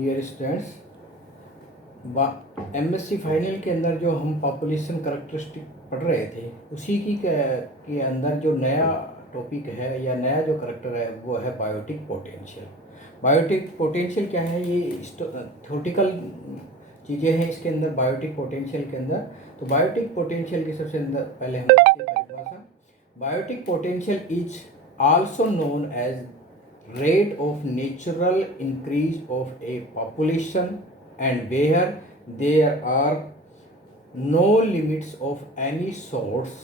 Dear students, MSc final के अंदर जो हम पॉपुलेशन करैक्टरिस्टिक पढ़ रहे थे उसी के अंदर जो नया टॉपिक है या नया जो करैक्टर है वो है बायोटिक पोटेंशियल। बायोटिक पोटेंशियल क्या है? ये थ्योरेटिकल चीज़ें हैं इसके अंदर बायोटिक पोटेंशियल के अंदर। तो बायोटिक पोटेंशियल की सबसे अंदर पहले हम देखते हैं परिभाषा। Biotic potential is also known as rate of natural increase of a population and where there are no limits of any sorts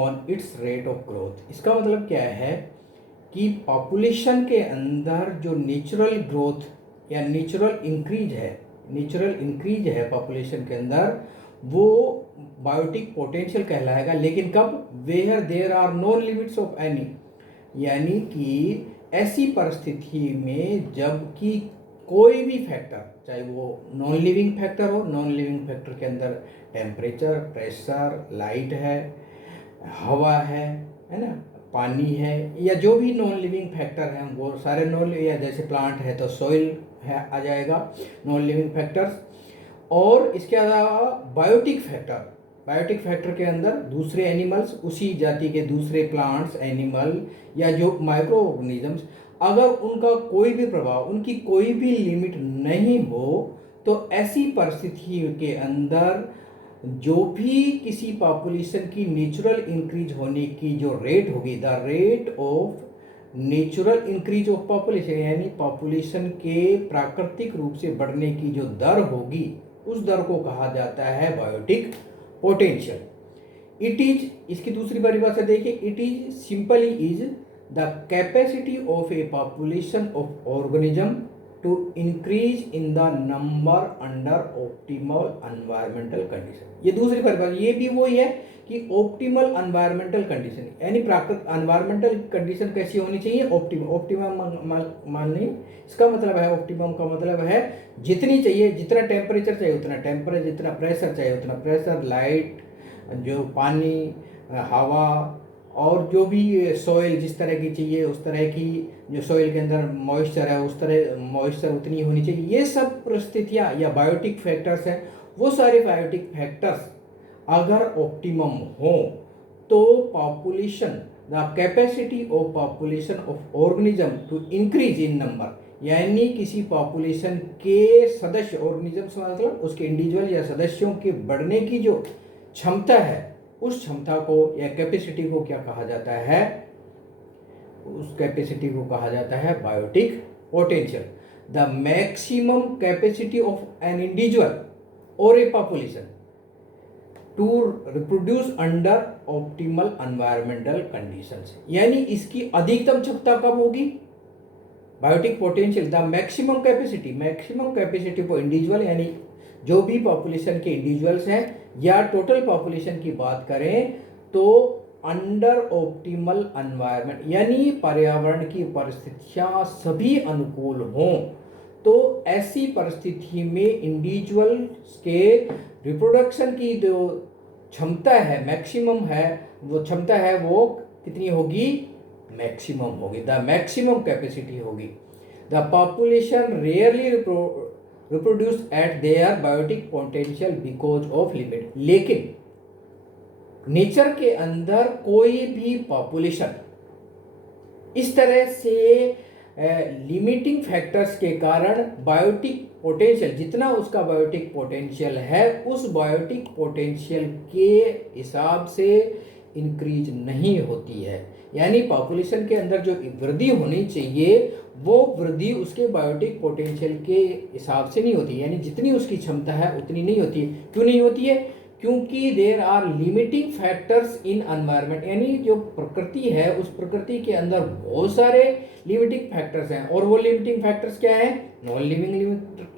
on its rate of growth। इसका मतलब क्या है कि पॉपुलेशन के अंदर जो नेचुरल ग्रोथ या नेचुरल इंक्रीज है पॉपुलेशन के अंदर, वो बायोटिक पोटेंशियल कहलाएगा। लेकिन कब? Where there are no limits of any, यानी कि ऐसी परिस्थिति में जबकि कोई भी फैक्टर, चाहे वो नॉन लिविंग फैक्टर हो, नॉन लिविंग फैक्टर के अंदर टेम्परेचर, प्रेशर, लाइट है, हवा है ना, पानी है, या जो भी नॉन लिविंग फैक्टर हैं वो सारे नॉन, या जैसे प्लांट है तो सॉइल है आ जाएगा, नॉन लिविंग फैक्टर्स। और इसके अलावा बायोटिक फैक्टर के अंदर दूसरे एनिमल्स, उसी जाति के दूसरे प्लांट्स, एनिमल या जो माइक्रो ऑर्गेनिजम्स, अगर उनका कोई भी प्रभाव, उनकी कोई भी लिमिट नहीं हो, तो ऐसी परिस्थिति के अंदर जो भी किसी पॉपुलेशन की नेचुरल इंक्रीज होने की जो रेट होगी, the rate of natural increase of population, यानी पॉपुलेशन के प्राकृतिक रूप से बढ़ने की जो दर होगी, उस दर को कहा जाता है बायोटिक पोटेंशियल। इट इज, इसकी दूसरी परिभाषा देखिए, it is simply is the capacity of a population of organism to increase in the number under optimal environmental condition. ये दूसरी परिभाषा, ये भी वही है कि ऑप्टिमल एनवायरमेंटल कंडीशन, यानी प्राकृतिक एनवायरमेंटल कंडीशन कैसी होनी चाहिए? ऑप्टिमम मानने, इसका मतलब है, ऑप्टिमम का मतलब है जितनी चाहिए, जितना टेम्परेचर चाहिए उतना टेम्परेचर, जितना प्रेशर चाहिए उतना प्रेशर, लाइट, जो पानी, हवा, और जो भी सॉइल जिस तरह की चाहिए उस तरह की, जो सॉइल के अंदर मॉइस्चर है उस तरह मॉइस्चर उतनी होनी चाहिए। ये सब परिस्थितियाँ या बायोटिक फैक्टर्स हैं। वो सारे बायोटिक फैक्टर्स अगर ऑप्टिमम हो तो population, the capacity of population of organism to increase in number, यानी किसी पॉपुलेशन के सदस्य, ऑर्गेनिज्म मतलब उसके इंडिविजुअल या सदस्यों के बढ़ने की जो क्षमता है, उस क्षमता को या कैपेसिटी को क्या कहा जाता है? उस कैपेसिटी को कहा जाता है biotic potential. The maximum capacity of an individual और a population to reproduce under optimal environmental conditions, यानी इसकी अधिकतम क्षमता कब होगी? Biotic potential, the maximum capacity for individual, यानी जो भी पॉपुलेशन के इंडिविजुअल्स हैं, या टोटल पॉपुलेशन की बात करें तो अंडर ऑप्टिमल एनवायरनमेंट, यानी पर्यावरण की परिस्थितियां सभी अनुकूल हों, तो ऐसी परिस्थिति में इंडिविजुअल्स के रिप्रोडक्शन की जो क्षमता है, मैक्सिमम है, वो क्षमता है वो कितनी होगी? मैक्सिमम होगी, द मैक्सिमम कैपेसिटी होगी। The population rarely reproduce at their biotic potential because of limit. लेकिन नेचर के अंदर कोई भी पॉपुलेशन इस तरह से लिमिटिंग फैक्टर्स के कारण बायोटिक पोटेंशियल, जितना उसका बायोटिक पोटेंशियल है, उस बायोटिक पोटेंशियल के हिसाब से इंक्रीज नहीं होती है। यानी पॉपुलेशन के अंदर जो वृद्धि होनी चाहिए वो वृद्धि उसके बायोटिक पोटेंशियल के हिसाब से नहीं होती, यानी जितनी उसकी क्षमता है उतनी नहीं होती। क्यों नहीं होती है? क्योंकि there are limiting factors in environment, यानी जो प्रकृति है उस प्रकृति के अंदर बहुत सारे लिमिटिंग फैक्टर्स हैं। और वो लिमिटिंग फैक्टर्स क्या है? नॉन लिविंग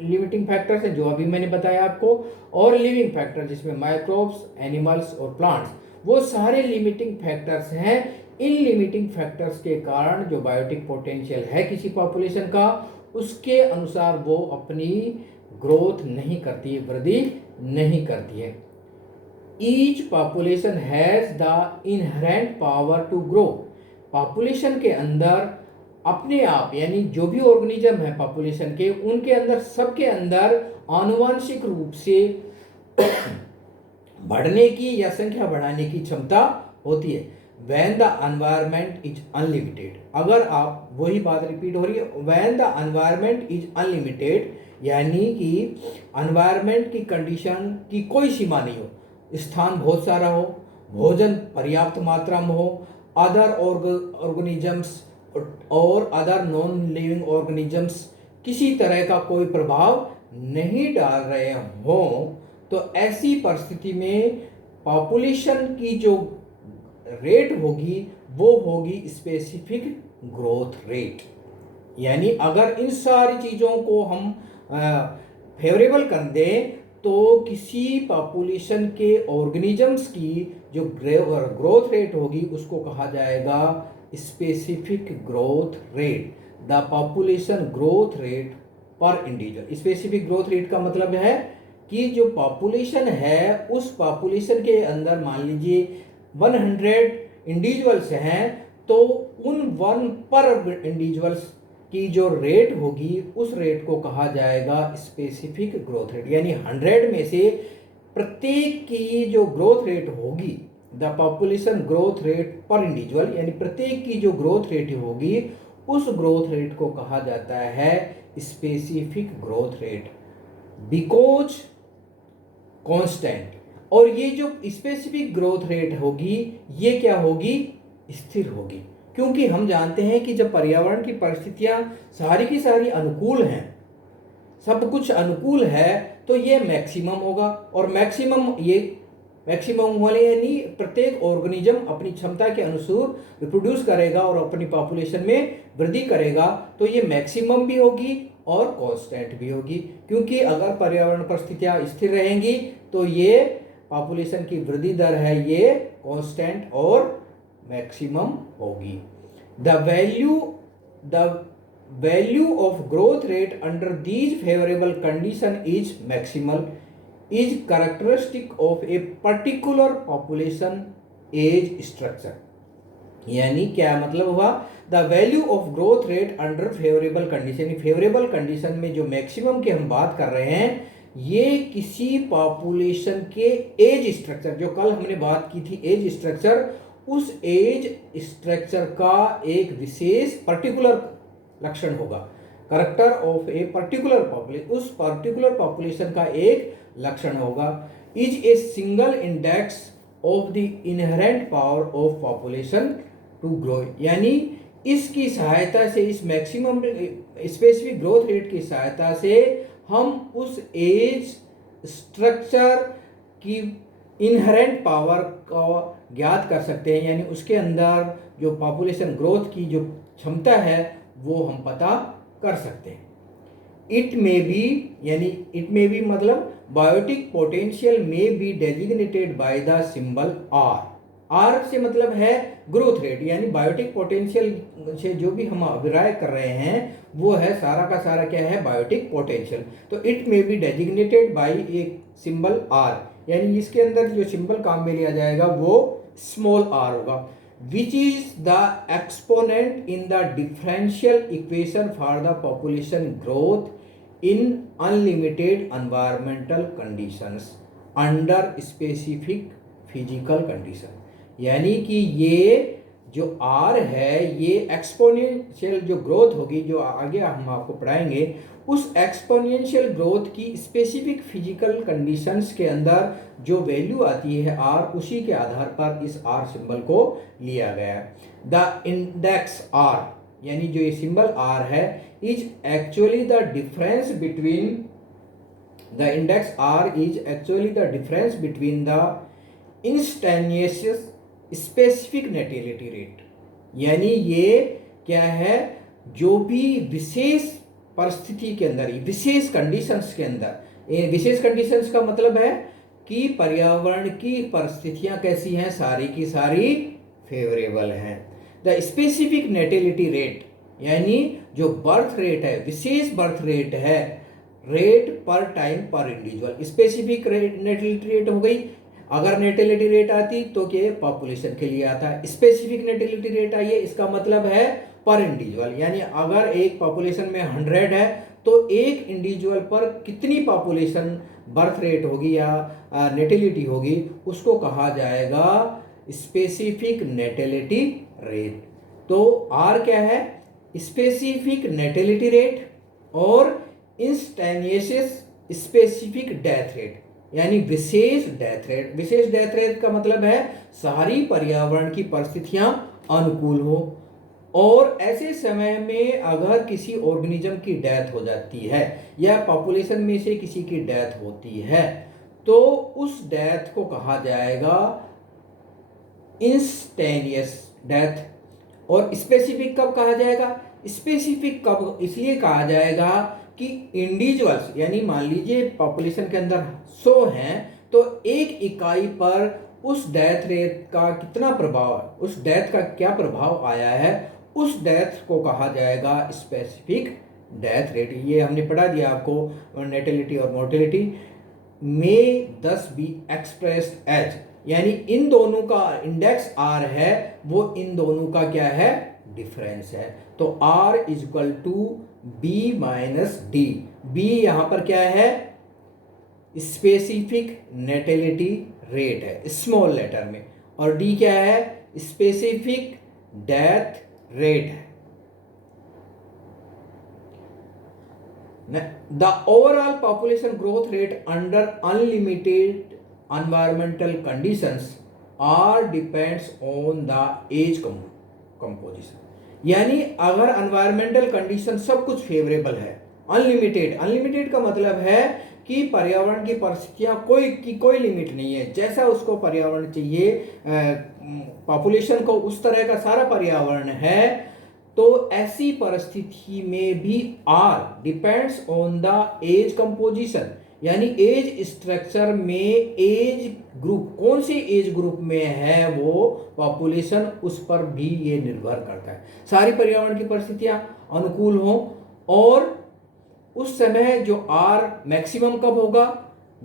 लिमिटिंग फैक्टर्स हैं, जो अभी मैंने बताया आपको, और लिविंग फैक्टर जिसमें माइक्रोब्स, एनिमल्स और प्लांट्स, वो सारे लिमिटिंग फैक्टर्स हैं। इन लिमिटिंग फैक्टर्स के कारण जो बायोटिक पोटेंशियल है किसी पॉपुलेशन का, उसके अनुसार वो अपनी ग्रोथ नहीं करती है, वृद्धि नहीं करती है। Each population has the inherent power to grow, population के अंदर अपने आप यानी जो भी ऑर्गेनिज्म है पॉपुलेशन के, उनके अंदर सबके अंदर आनुवांशिक रूप से बढ़ने की या संख्या बढ़ाने की क्षमता होती है। When the environment is unlimited, अगर आप, वही बात रिपीट हो रही है, when the environment is unlimited यानी कि एनवायरमेंट की कंडीशन की कोई सीमा नहीं हो, स्थान बहुत सारा हो, भोजन पर्याप्त मात्रा में हो, अदर ऑर्गेनिजम्स और अदर नॉन लिविंग ऑर्गेनिजम्स किसी तरह का कोई प्रभाव नहीं डाल रहे हों, तो ऐसी परिस्थिति में पॉपुलेशन की जो रेट होगी वो होगी स्पेसिफिक ग्रोथ रेट। यानी अगर इन सारी चीज़ों को हम फेवरेबल कर दें तो किसी पॉपुलेशन के ऑर्गेनिजम्स की जो ग्रोथ रेट होगी उसको कहा जाएगा specific growth rate, the population growth rate पर इंडिविजुअल। स्पेसिफिक ग्रोथ रेट का मतलब है कि जो पॉपुलेशन है उस पॉपुलेशन के अंदर मान लीजिए 100 इंडिविजुअल्स हैं, तो उन 1 पर इंडिविजुअल्स की जो रेट होगी उस रेट को कहा जाएगा स्पेसिफिक ग्रोथ रेट। यानी 100 में से प्रत्येक की जो ग्रोथ रेट होगी, द पॉपुलेशन ग्रोथ रेट पर इंडिविजुअल, यानी प्रत्येक की जो ग्रोथ रेट होगी उस ग्रोथ रेट को कहा जाता है specific growth rate, because constant. और ये जो स्पेसिफिक ग्रोथ रेट होगी ये क्या होगी, स्थिर होगी, क्योंकि हम जानते हैं कि जब पर्यावरण की परिस्थितियां सारी की सारी अनुकूल हैं, सब कुछ अनुकूल है, तो ये मैक्सिमम होगा। और मैक्सिमम वाले यानी प्रत्येक ऑर्गेनिज्म अपनी क्षमता के अनुसार रिप्रोड्यूस करेगा और अपनी पॉपुलेशन में वृद्धि करेगा, तो ये मैक्सिमम भी होगी और कांस्टेंट भी होगी, क्योंकि अगर पर्यावरण परिस्थितियां स्थिर रहेंगी तो ये पॉपुलेशन की वृद्धि दर है ये कांस्टेंट और मैक्सिमम होगी। The value of growth rate under these favourable condition is maximal is characteristic of a particular population age structure। यानी क्या मतलब हुआ, the value of growth rate under favourable condition, favourable condition में जो maximum की हम बात कर रहे हैं ये किसी पॉपुलेशन के एज स्ट्रक्चर, जो कल हमने बात की थी एज स्ट्रक्चर, उस एज स्ट्रक्चर का एक विशेष पर्टिकुलर लक्षण होगा, character of a particular population, उस पर्टिकुलर पॉपुलेशन का एक लक्षण होगा। Is a single index of the inherent power of population to grow, यानी इसकी सहायता से, इस मैक्सिमम स्पेसिफिक ग्रोथ रेट की सहायता से हम उस एज स्ट्रक्चर की इनहेरेंट पावर को ज्ञात कर सकते हैं, यानी उसके अंदर जो पॉपुलेशन ग्रोथ की जो क्षमता है वो हम पता कर सकते हैं। इट मे बी, यानी इट मे बी मतलब biotic potential may be designated by the symbol R. R से मतलब है ग्रोथ रेट, यानी बायोटिक पोटेंशियल से जो भी हम अभिप्राय कर रहे हैं वो है सारा का सारा क्या है, बायोटिक पोटेंशियल। तो it may be designated by a symbol R, यानी इसके अंदर जो सिंबल काम में लिया जाएगा वो स्मॉल आर होगा, which is the exponent in the differential equation for the population growth in unlimited environmental conditions under specific physical condition। यानी कि ये जो R है ये एक्सपोनेंशियल जो ग्रोथ होगी, जो आगे हम आपको पढ़ाएंगे, उस एक्सपोनेंशियल ग्रोथ की स्पेसिफिक फिजिकल कंडीशंस के अंदर जो वैल्यू आती है R, उसी के आधार पर इस R सिंबल को लिया गया है। द इंडेक्स R, यानी जो ये सिंबल R है, is actually the difference between, the index R is actually the difference between the instantaneous specific natality rate, यानी ये क्या है, जो भी विशेष परिस्थिति के अंदर, विशेष कंडीशंस के अंदर, विशेष कंडीशंस का मतलब है कि पर्यावरण की परिस्थितियां कैसी हैं, सारी की सारी फेवरेबल हैं। द स्पेसिफिक नेटिलिटी रेट, यानी जो बर्थ रेट है, विशेष बर्थ रेट है, रेट पर टाइम पर इंडिविजुअल, स्पेसिफिक नेटिलिटी रेट हो गई। अगर नेटिलिटी रेट आती तो क्या पॉपुलेशन के लिए आता है, स्पेसिफिक नेटिलिटी रेट आई है, इसका मतलब है पर इंडिविजुअल, यानी अगर एक पॉपुलेशन में 100 है तो एक इंडिविजुअल पर कितनी पॉपुलेशन बर्थ रेट होगी या नेटिलिटी होगी, उसको कहा जाएगा स्पेसिफिक नेटिलिटी रेट। तो आर क्या है? स्पेसिफिक नेटिलिटी रेट और इंस्टेंटेनियस स्पेसिफिक डेथ रेट, यानी विशेष डेथ रेट। विशेष डेथ रेट का मतलब है सारी पर्यावरण की परिस्थितियां अनुकूल हो और ऐसे समय में अगर किसी ऑर्गेनिज्म की डेथ हो जाती है या पॉपुलेशन में से किसी की डेथ होती है तो उस डेथ को कहा जाएगा इंस्टेंटेनियस डेथ। और स्पेसिफिक कब कहा जाएगा? स्पेसिफिक कब इसलिए कहा जाएगा कि इंडिविजुअल्स, यानी मान लीजिए पॉपुलेशन के अंदर 100 हैं तो एक इकाई पर उस डेथ रेट का कितना प्रभाव, उस डेथ का क्या प्रभाव आया है, उस डेथ को कहा जाएगा स्पेसिफिक डेथ रेट। ये हमने पढ़ा दिया आपको, नेटिलिटी और मोर्टेलिटी में 10 बी एक्सप्रेस्ड एज, यानी इन दोनों का इंडेक्स आर है, वो इन दोनों का क्या है? डिफरेंस है। तो R is equal to B minus D. B यहां पर क्या है? स्पेसिफिक नेटिलिटी रेट है स्मॉल लेटर में, और डी क्या है? स्पेसिफिक डेथ रेट है। The overall population growth rate under unlimited environmental conditions are depends on the age composition, यानी अगर environmental condition सब कुछ फेवरेबल है, अनलिमिटेड का मतलब है कि पर्यावरण की परिस्थितियां कोई लिमिट नहीं है, जैसा उसको पर्यावरण चाहिए, पॉपुलेशन को उस तरह का सारा पर्यावरण है, तो ऐसी परिस्थिति में भी R depends on the age composition, यानी एज स्ट्रक्चर में एज ग्रुप कौन से एज ग्रुप में है वो पॉपुलेशन, उस पर भी ये निर्भर करता है। सारी पर्यावरण की परिस्थितियां अनुकूल हो और उस समय जो आर मैक्सिमम कब होगा?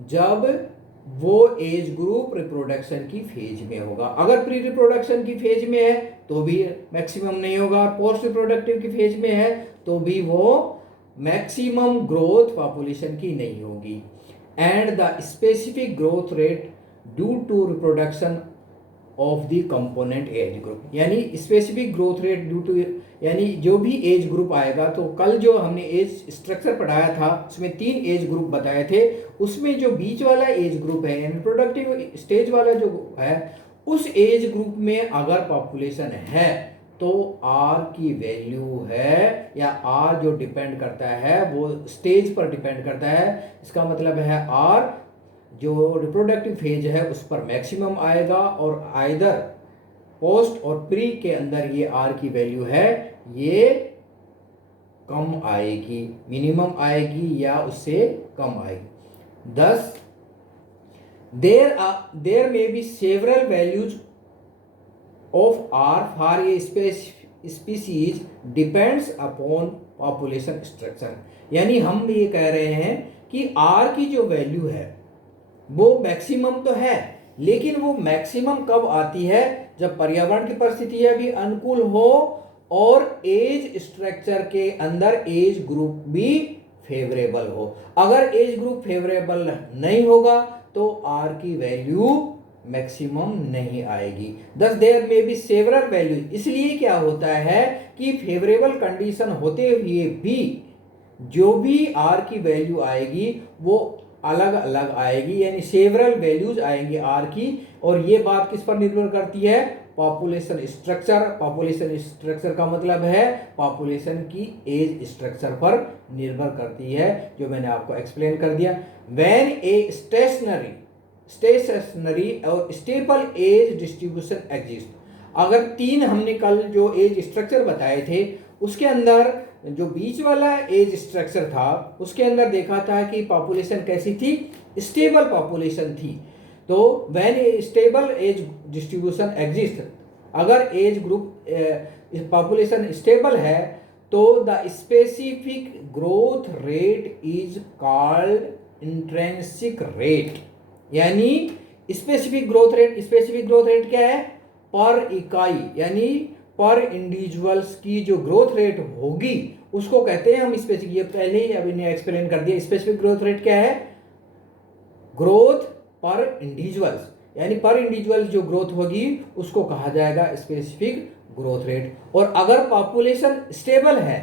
जब वो एज ग्रुप रिप्रोडक्शन की फेज में होगा। अगर प्री रिप्रोडक्शन की फेज में है तो भी मैक्सिमम नहीं होगा, और पोस्ट रिप्रोडक्टिव की फेज में है तो भी वो मैक्सिमम ग्रोथ पॉपुलेशन की नहीं होगी। And the specific growth rate due to reproduction of the component age group, यानी specific growth rate due to, यानी जो भी एज ग्रुप आएगा, तो कल जो हमने एज स्ट्रक्चर पढ़ाया था उसमें 3 एज ग्रुप बताए थे, उसमें जो बीच वाला एज ग्रुप है यानी रिप्रोडक्टिव स्टेज वाला जो है, उस एज ग्रुप में अगर पॉपुलेशन है तो आर की वैल्यू है, या आर जो डिपेंड करता है वो स्टेज पर डिपेंड करता है। इसका मतलब है आर जो रिप्रोडक्टिव फेज है उस पर मैक्सिमम आएगा, और आइदर पोस्ट और प्री के अंदर ये आर की वैल्यू है ये कम आएगी, मिनिमम आएगी या उससे कम आएगी। thus there may be several values of R for a species depends upon population structure, यानी हम ये कह रहे हैं कि R की जो वैल्यू है वो मैक्सिमम तो है, लेकिन वो मैक्सिमम कब आती है? जब पर्यावरण की परिस्थितियां भी अनुकूल हो और एज स्ट्रक्चर के अंदर एज ग्रुप भी फेवरेबल हो। अगर एज ग्रुप फेवरेबल नहीं होगा तो आर की वैल्यू मैक्सिमम नहीं आएगी। दस देयर में भी सेवरल वैल्यू, इसलिए क्या होता है कि फेवरेबल कंडीशन होते हुए भी जो भी आर की वैल्यू आएगी वो अलग अलग आएगी, यानी सेवरल वैल्यूज आएंगी आर की, और ये बात किस पर निर्भर करती है? Population structure. पॉपुलेशन स्ट्रक्चर का मतलब है पॉपुलेशन की एज स्ट्रक्चर पर निर्भर करती है, जो मैंने आपको एक्सप्लेन कर दिया। व्हेन ए स्टेशनरी और स्टेबल एज डिस्ट्रीब्यूशन एग्जिस्ट, अगर 3 हमने कल जो एज स्ट्रक्चर बताए थे उसके अंदर जो बीच वाला एज स्ट्रक्चर था उसके अंदर देखा था कि पॉपुलेशन कैसी थी? स्टेबल पॉपुलेशन थी। तो when a stable age distribution exist, अगर एज ग्रुप पॉपुलेशन स्टेबल है तो the specific growth rate is called intrinsic rate, यानी स्पेसिफिक ग्रोथ रेट क्या है? पर इकाई, यानी पर इंडिविजुअल्स की जो ग्रोथ रेट होगी उसको कहते हैं हम स्पेसिफिक। ये पहले ही अभी ने एक्सप्लेन कर दिया। स्पेसिफिक ग्रोथ रेट क्या है? ग्रोथ पर इंडिविजुअल्स, यानी पर इंडिविजुअल जो ग्रोथ होगी उसको कहा जाएगा स्पेसिफिक ग्रोथ रेट। और अगर पॉपुलेशन स्टेबल है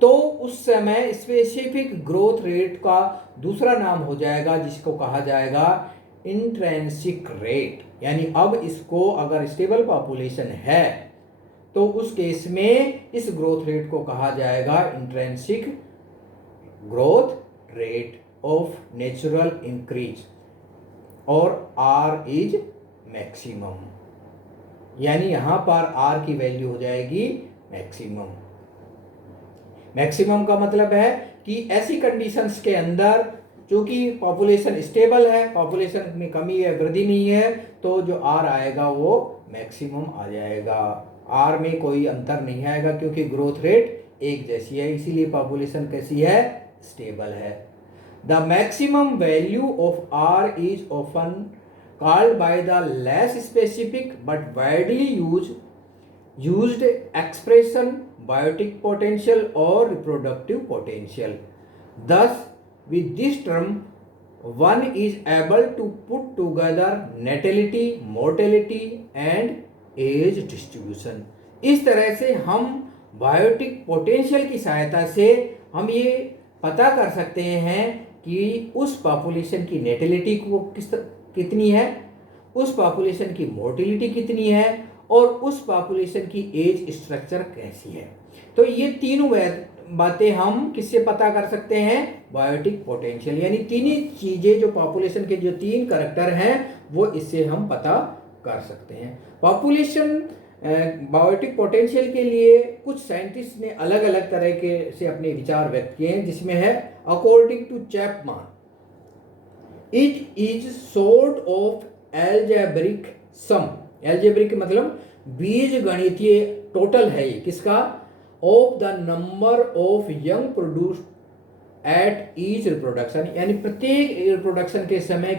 तो उस समय स्पेसिफिक ग्रोथ रेट का दूसरा नाम हो जाएगा जिसको कहा जाएगा इंट्रिंसिक रेट। यानी अब इसको अगर स्टेबल पॉपुलेशन है तो उस केस में इस ग्रोथ रेट को कहा जाएगा intrinsic growth rate of natural increase, और R इज मैक्सिमम। यानी यहां पर R की वैल्यू हो जाएगी मैक्सिमम। मैक्सिमम का मतलब है कि ऐसी कंडीशंस के अंदर चूंकि पॉपुलेशन स्टेबल है, पॉपुलेशन में कमी या वृद्धि नहीं है, तो जो R आएगा वो मैक्सिमम आ जाएगा। R में कोई अंतर नहीं आएगा क्योंकि ग्रोथ रेट एक जैसी है, इसीलिए पॉपुलेशन कैसी है? स्टेबल है। The maximum value of R is often called by the less specific but widely used expression biotic potential or reproductive potential. Thus, with this term, one is able to put together natality, mortality and age distribution. इस तरह से हम biotic potential की सहायता से हम ये पता कर सकते हैं कि उस पॉपुलेशन की नेटेलिटी को कितनी है, उस पॉपुलेशन की मोर्टिलिटी कितनी है, और उस पॉपुलेशन की एज स्ट्रक्चर कैसी है। तो ये तीनों बातें हम किससे पता कर सकते हैं? Biotic potential. यानी तीन ही चीजें जो पॉपुलेशन के जो तीन करैक्टर हैं वो इससे हम पता कर सकते हैं। पॉपुलेशन बायोटिक पोटेंशियल के लिए कुछ साइंटिस्ट ने अलग अलग तरह के से अपने विचार व्यक्त किए हैं, जिसमें है according to Chapman it is sort of algebraic sum. Algebraic मतलब बीज गणितीय टोटल है ये किसका? Of the number of young produced at each reproduction. यानी प्रत्येक रिप्रोडक्शन के समय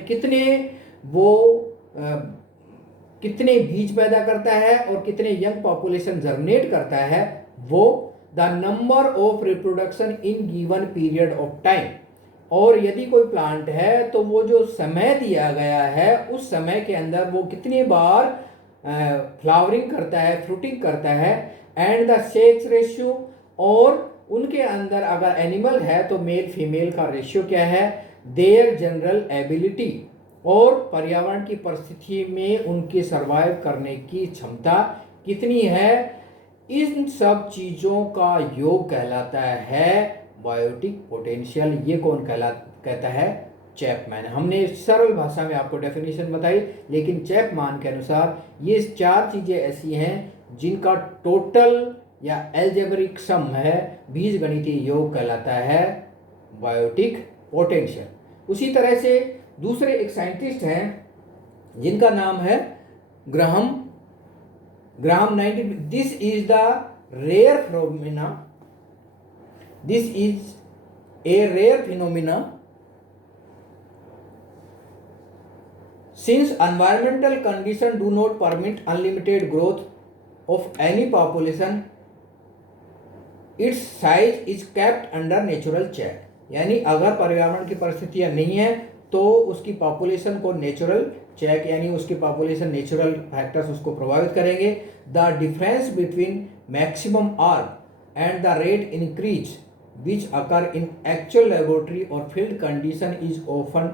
कितने बीज पैदा करता है और कितने यंग पॉपुलेशन जर्मिनेट करता है, वो the number of reproduction in given period of time. और यदि कोई प्लांट है तो वो जो समय दिया गया है उस समय के अंदर वो कितनी बार फ्लावरिंग करता है, फ्रूटिंग करता है, एंड द सेक्स रेशियो, और उनके अंदर अगर एनिमल है तो मेल फीमेल का रेशियो क्या है, देयर जनरल एबिलिटी, और पर्यावरण की परिस्थिति में उनके सरवाइव करने की क्षमता कितनी है। इन सब चीज़ों का योग कहलाता है बायोटिक पोटेंशियल। ये कौन कहता है? चैपमैन। हमने सरल भाषा में आपको डेफिनेशन बताई, लेकिन चैपमैन के अनुसार ये चार चीज़ें ऐसी हैं जिनका टोटल या एल्जेब्रिक सम है, बीज गणितीय योग कहलाता है बायोटिक पोटेंशियल। उसी तरह से दूसरे एक साइंटिस्ट हैं जिनका नाम है Graham 19। This is the rare phenomena, this is a rare phenomena since environmental conditions do not permit unlimited growth of any population, its size is kept under natural check। यानी अगर पर्यावरण की परिस्थितियां नहीं है तो उसकी पॉपुलेशन को नेचुरल चेक, यानी उसकी पॉपुलेशन नेचुरल फैक्टर्स उसको प्रभावित करेंगे। The difference between maximum R and the rate increase which occur in actual laboratory और field condition is often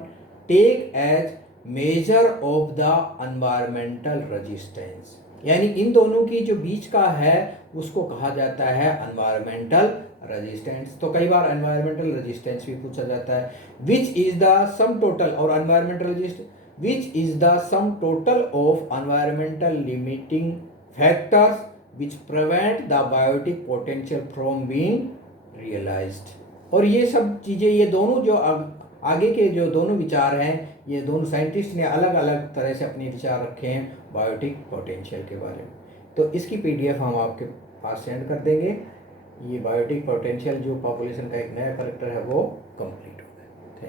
take as measure of the environmental resistance. यानी इन दोनों की जो बीच का है उसको कहा जाता है एनवायरमेंटल रेजिस्टेंस। तो कई बार एनवायरमेंटल रेजिस्टेंस भी पूछा जाता है। Which is the sum total, और environmental resistance which is the sum total of environmental limiting factors which prevent the biotic potential from being realised. और ये सब चीज़ें, ये दोनों जो आगे के जो दोनों विचार हैं, ये दोनों साइंटिस्ट ने अलग अलग तरह से अपने विचार रखे हैं बायोटिक पोटेंशियल के बारे में। तो इसकी PDF हम आपके पास सेंड कर देंगे। ये बायोटिक पोटेंशियल जो पॉपुलेशन का एक नया कैरेक्टर है वो कंप्लीट।